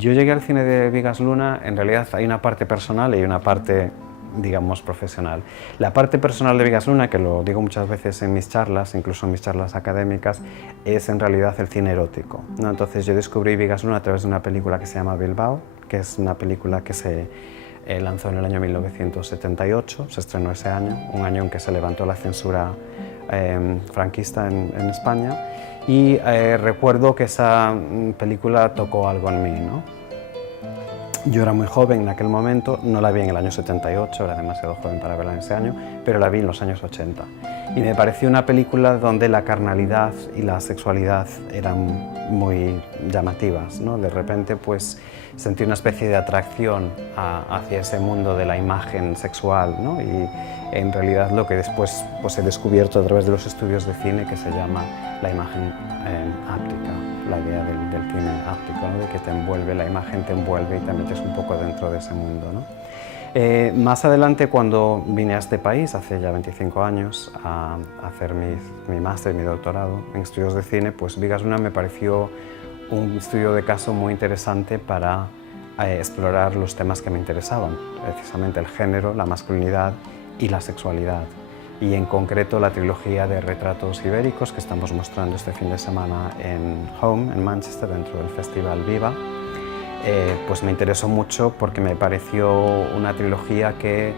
Yo llegué al cine de Vigas Luna, en realidad hay una parte personal y una parte, digamos, profesional. La parte personal de Vigas Luna, que lo digo muchas veces en mis charlas, incluso en mis charlas académicas, es en realidad el cine erótico, ¿no? Entonces yo descubrí Vigas Luna a través de una película que se llama Bilbao, que es una película que se lanzó en el año 1978, se estrenó ese año, un año en que se levantó la censura franquista en España, y recuerdo que esa película tocó algo en mí, ¿no? Yo era muy joven en aquel momento, no la vi en el año 78, era demasiado joven para verla en ese año, pero la vi en los años 80. Y me pareció una película donde la carnalidad y la sexualidad eran muy llamativas, ¿no? De repente pues sentí una especie de atracción hacia ese mundo de la imagen sexual, ¿no? Y en realidad lo que después pues, he descubierto a través de los estudios de cine, que se llama la imagen áptica, la idea del cine áptico, ¿no? De que te envuelve, la imagen te envuelve y te metes un poco dentro de ese mundo, ¿no? Más adelante, cuando vine a este país, hace ya 25 años, a hacer mi máster y mi doctorado en estudios de cine, pues Vigas Luna me pareció un estudio de caso muy interesante para explorar los temas que me interesaban, precisamente el género, la masculinidad y la sexualidad. Y en concreto la trilogía de retratos ibéricos que estamos mostrando este fin de semana en Home, en Manchester, dentro del Festival Viva. Pues me interesó mucho porque me pareció una trilogía que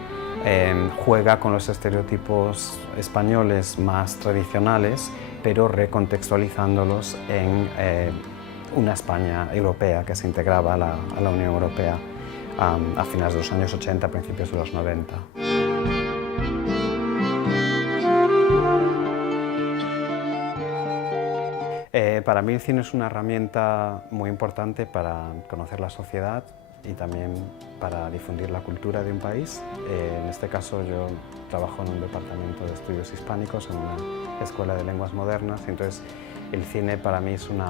juega con los estereotipos españoles más tradicionales, pero recontextualizándolos en una España europea que se integraba a la Unión Europea a finales de los años 80, principios de los 90. Para mí el cine es una herramienta muy importante para conocer la sociedad y también para difundir la cultura de un país. En este caso yo trabajo en un departamento de estudios hispánicos, en una escuela de lenguas modernas, y entonces el cine para mí es un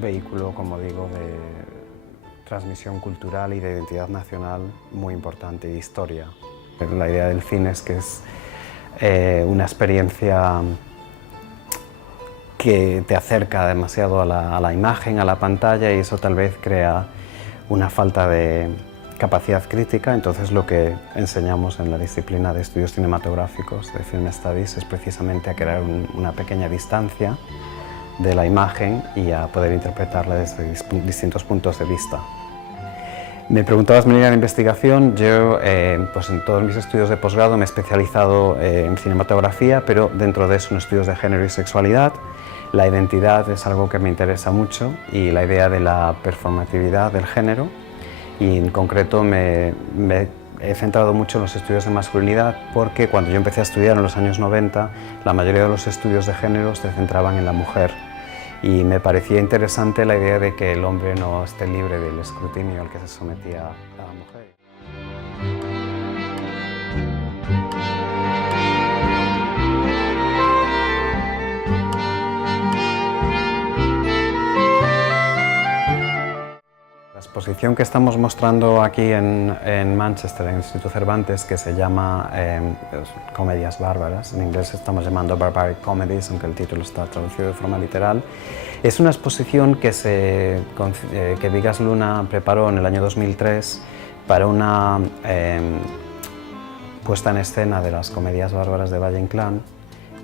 vehículo, como digo, de transmisión cultural y de identidad nacional muy importante, y de historia. La idea del cine es que es una experiencia que te acerca demasiado a la imagen, a la pantalla, y eso tal vez crea una falta de capacidad crítica. Entonces lo que enseñamos en la disciplina de estudios cinematográficos, de Film Studies, es precisamente a crear una pequeña distancia de la imagen y a poder interpretarla desde distintos puntos de vista. Me preguntabas mi línea de investigación. Yo pues en todos mis estudios de posgrado me he especializado en cinematografía, pero dentro de eso en estudios de género y sexualidad. La identidad es algo que me interesa mucho, y la idea de la performatividad del género, y en concreto me he centrado mucho en los estudios de masculinidad, porque cuando yo empecé a estudiar en los años 90, la mayoría de los estudios de género se centraban en la mujer, y me parecía interesante la idea de que el hombre no esté libre del escrutinio al que se sometía a la mujer. La exposición que estamos mostrando aquí en Manchester, en el Instituto Cervantes, que se llama Comedias Bárbaras, en inglés estamos llamando Barbaric Comedies, aunque el título está traducido de forma literal, es una exposición que Vigas Luna preparó en el año 2003 para una puesta en escena de las Comedias Bárbaras de Valle Inclán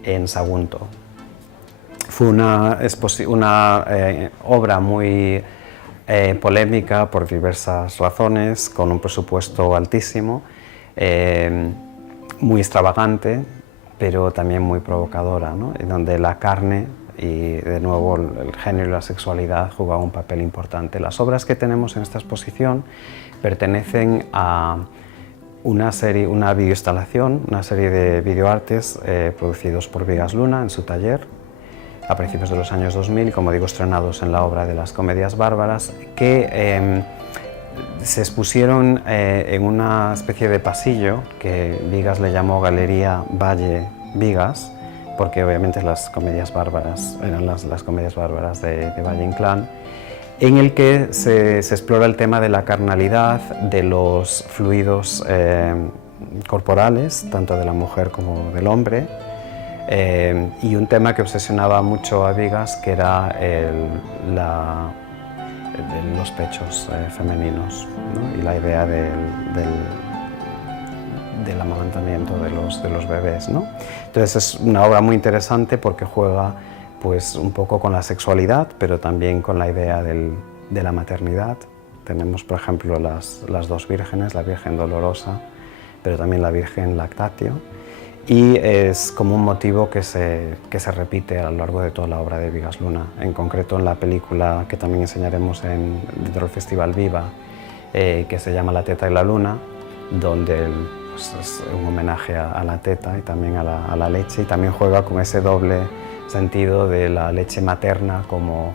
en Sagunto. Fue una obra muy polémica por diversas razones, con un presupuesto altísimo, muy extravagante, pero también muy provocadora, ¿no? Y donde la carne y de nuevo el género y la sexualidad jugaban un papel importante. Las obras que tenemos en esta exposición pertenecen a una videoinstalación, una serie de videoartes producidos por Vigas Luna en su taller a principios de los años 2000, como digo, estrenados en la obra de las Comedias Bárbaras, que se expusieron en una especie de pasillo que Vigas le llamó Galería Valle Vigas, porque obviamente las Comedias Bárbaras eran las Comedias Bárbaras de Valle Inclán, en el que se explora el tema de la carnalidad, de los fluidos corporales, tanto de la mujer como del hombre, y un tema que obsesionaba mucho a Vigas, que era los pechos femeninos, ¿no? Y la idea del amamantamiento de los bebés, ¿no? Entonces es una obra muy interesante porque juega pues un poco con la sexualidad, pero también con la idea de la maternidad. Tenemos, por ejemplo, las dos vírgenes, la Virgen Dolorosa, pero también la Virgen Lactatio, y es como un motivo que se repite a lo largo de toda la obra de Bigas Luna. En concreto en la película que también enseñaremos dentro del Festival Viva, que se llama La teta y la luna, donde pues, es un homenaje a la teta y también a la leche, y también juega con ese doble sentido de la leche materna como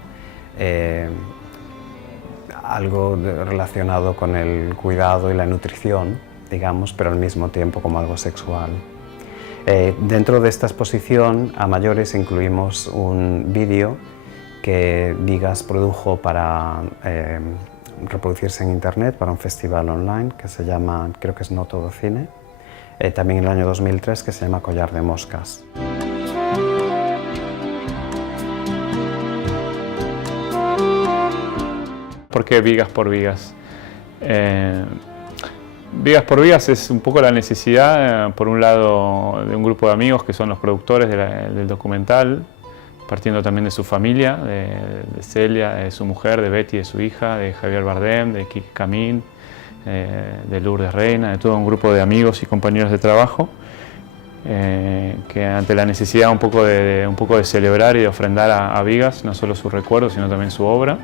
algo relacionado con el cuidado y la nutrición, digamos, pero al mismo tiempo como algo sexual. Dentro de esta exposición a mayores incluimos un vídeo que Bigas produjo para reproducirse en internet para un festival online que se llama, creo que es No Todo Cine, también en el año 2003, que se llama Collar de Moscas. ¿Por qué Bigas por Bigas? Bigas por Bigas es un poco la necesidad, por un lado, de un grupo de amigos que son los productores del documental, partiendo también de su familia, de Celia, de su mujer, de Betty, de su hija, de Javier Bardem, de Kiki Camín, de Lourdes Reina, de todo un grupo de amigos y compañeros de trabajo, que ante la necesidad un poco de celebrar y de ofrendar a Bigas, no solo su recuerdo, sino también su obra,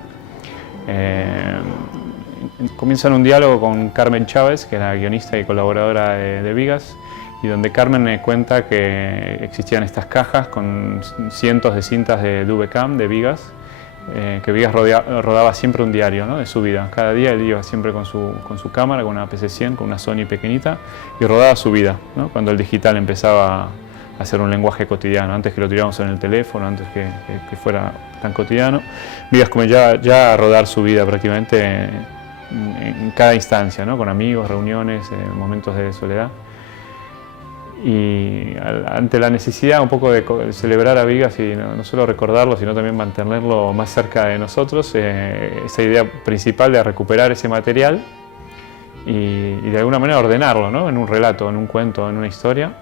comienzan un diálogo con Carmen Chávez, que era guionista y colaboradora de Bigas, y donde Carmen cuenta que existían estas cajas con cientos de cintas de Dubecam de Bigas, que Bigas rodaba siempre un diario, ¿no?, de su vida. Cada día él iba siempre con su cámara, con una PC-100, con una Sony pequeñita, y rodaba su vida, ¿no?, cuando el digital empezaba a ser un lenguaje cotidiano, antes que lo tiráramos en el teléfono, antes que fuera tan cotidiano. Bigas comenzó ya a rodar su vida prácticamente en cada instancia, ¿no?, con amigos, reuniones, momentos de soledad. Y ante la necesidad un poco de celebrar a Bigas y no solo recordarlo, sino también mantenerlo más cerca de nosotros, esa idea principal de recuperar ese material y de alguna manera ordenarlo, ¿no?, en un relato, en un cuento, en una historia.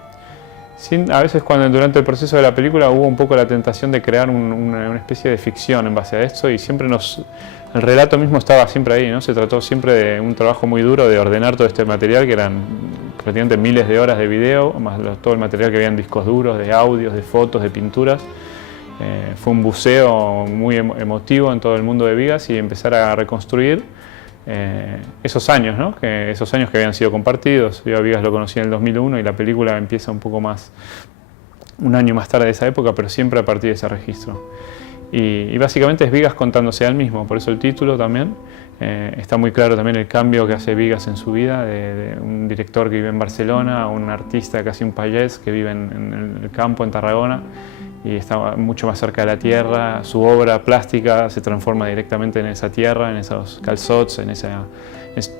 A veces durante el proceso de la película hubo un poco la tentación de crear una especie de ficción en base a esto, y siempre el relato mismo estaba siempre ahí, ¿no? Se trató siempre de un trabajo muy duro de ordenar todo este material, que eran prácticamente miles de horas de video, más todo el material que había en discos duros, de audios, de fotos, de pinturas. Fue un buceo muy emotivo en todo el mundo de Bigas y empezar a reconstruir esos años, ¿no?, esos años que habían sido compartidos. Yo a Bigas lo conocí en el 2001 y la película empieza un poco más, un año más tarde de esa época, pero siempre a partir de ese registro. Y básicamente es Bigas contándose a él mismo, por eso el título también. Está muy claro también el cambio que hace Bigas en su vida, de un director que vive en Barcelona a un artista, casi un payés, que vive en el campo, en Tarragona, y está mucho más cerca de la tierra. Su obra plástica se transforma directamente en esa tierra, en esos calzots, en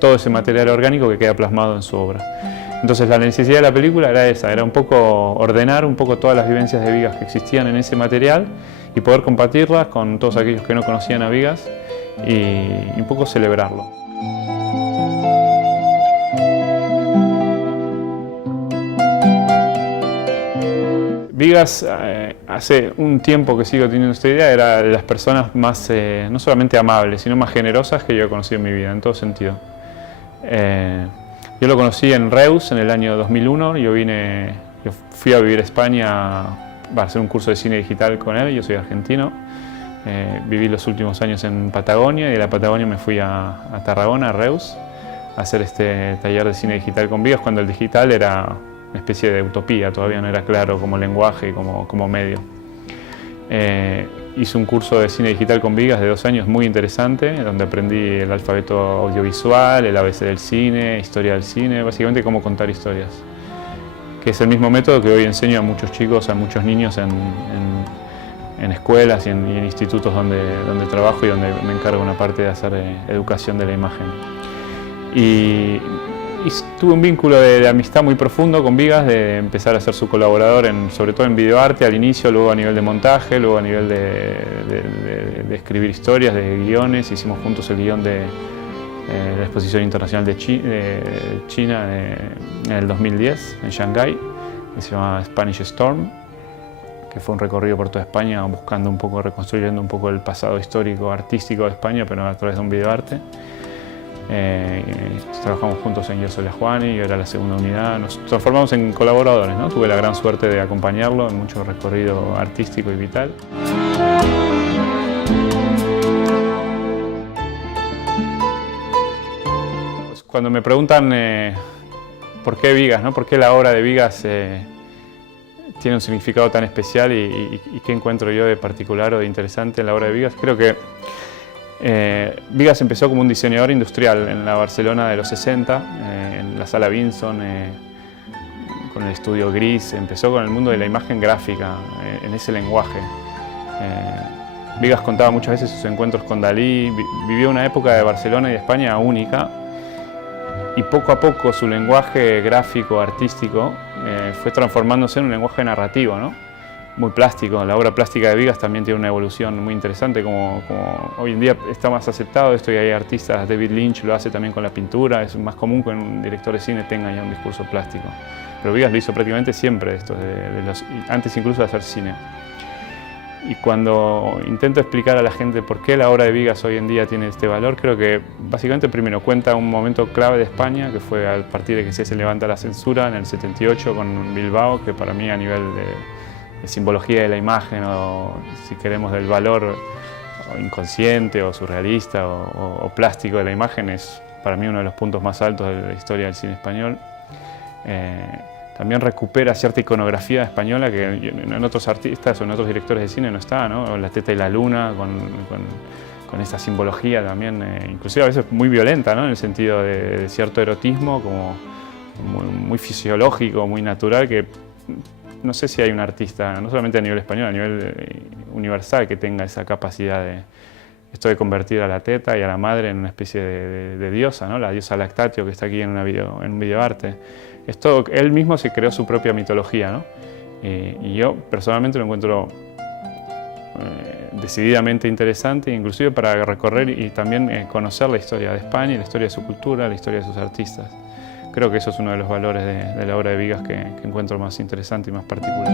todo ese material orgánico que queda plasmado en su obra. Entonces la necesidad de la película era esa, era un poco ordenar un poco todas las vivencias de Bigas que existían en ese material y poder compartirlas con todos aquellos que no conocían a Bigas y un poco celebrarlo. Bigas, hace un tiempo que sigo teniendo esta idea, era de las personas más, no solamente amables, sino más generosas que yo he conocido en mi vida, en todo sentido. Yo lo conocí en Reus en el año 2001, yo fui a vivir a España para hacer un curso de cine digital con él, yo soy argentino. Viví los últimos años en Patagonia y de la Patagonia me fui a Tarragona, a Reus, a hacer este taller de cine digital con Bigas, cuando el digital era una especie de utopía, todavía no era claro como lenguaje y como medio. Hice un curso de cine digital con Bigas de 2 años muy interesante, donde aprendí el alfabeto audiovisual, el ABC del cine, historia del cine, básicamente cómo contar historias, que es el mismo método que hoy enseño a muchos chicos, a muchos niños en escuelas y en institutos donde trabajo y donde me encargo una parte de hacer educación de la imagen. Y tuve un vínculo de amistad muy profundo con Vigas, de empezar a ser su colaborador, sobre todo en videoarte al inicio, luego a nivel de montaje, luego a nivel de escribir historias, de guiones. Hicimos juntos el guión de la Exposición Internacional de China en el 2010, en Shanghái, que se llama Spanish Storm, que fue un recorrido por toda España buscando un poco, reconstruyendo un poco el pasado histórico, artístico de España, pero a través de un videoarte. Trabajamos juntos en Yo Soy la Juani, y era la segunda unidad. Nos transformamos en colaboradores, ¿no? Tuve la gran suerte de acompañarlo en mucho recorrido artístico y vital. Pues cuando me preguntan por qué Vigas, ¿no? ¿Por qué la obra de Vigas tiene un significado tan especial y qué encuentro yo de particular o de interesante en la obra de Vigas? Creo que Vigas empezó como un diseñador industrial en la Barcelona de los 60, en la Sala Vinson, con el estudio Gris. Empezó con el mundo de la imagen gráfica, en ese lenguaje. Vigas contaba muchas veces sus encuentros con Dalí. Vivió una época de Barcelona y de España única, y poco a poco su lenguaje gráfico, artístico, fue transformándose en un lenguaje narrativo, ¿no? Muy plástico. La obra plástica de Vigas también tiene una evolución muy interesante, como hoy en día está más aceptado esto, y hay artistas, David Lynch lo hace también con la pintura. Es más común que un director de cine tenga ya un discurso plástico, pero Vigas lo hizo prácticamente siempre, antes incluso de hacer cine. Y cuando intento explicar a la gente por qué la obra de Vigas hoy en día tiene este valor, creo que básicamente primero cuenta un momento clave de España, que fue a partir de que se levanta la censura en el 78 con Bilbao, que para mí a nivel de simbología de la imagen, o si queremos del valor inconsciente o surrealista o plástico de la imagen, es para mí uno de los puntos más altos de la historia del cine español. También recupera cierta iconografía española que en otros artistas o en otros directores de cine no está, ¿no? La teta y la luna, con esta simbología también, inclusive a veces muy violenta, ¿no? En el sentido de cierto erotismo, como muy fisiológico, muy natural, que no sé si hay un artista, no solamente a nivel español, a nivel universal, que tenga esa capacidad de convertir a la teta y a la madre en una especie de diosa, ¿no? La diosa Lactatio, que está aquí en un videoarte. Él mismo se creó su propia mitología, ¿no? Y yo personalmente lo encuentro decididamente interesante, inclusive para recorrer y también conocer la historia de España, la historia de su cultura, la historia de sus artistas. Creo que eso es uno de los valores de la obra de Vigas que encuentro más interesante y más particular.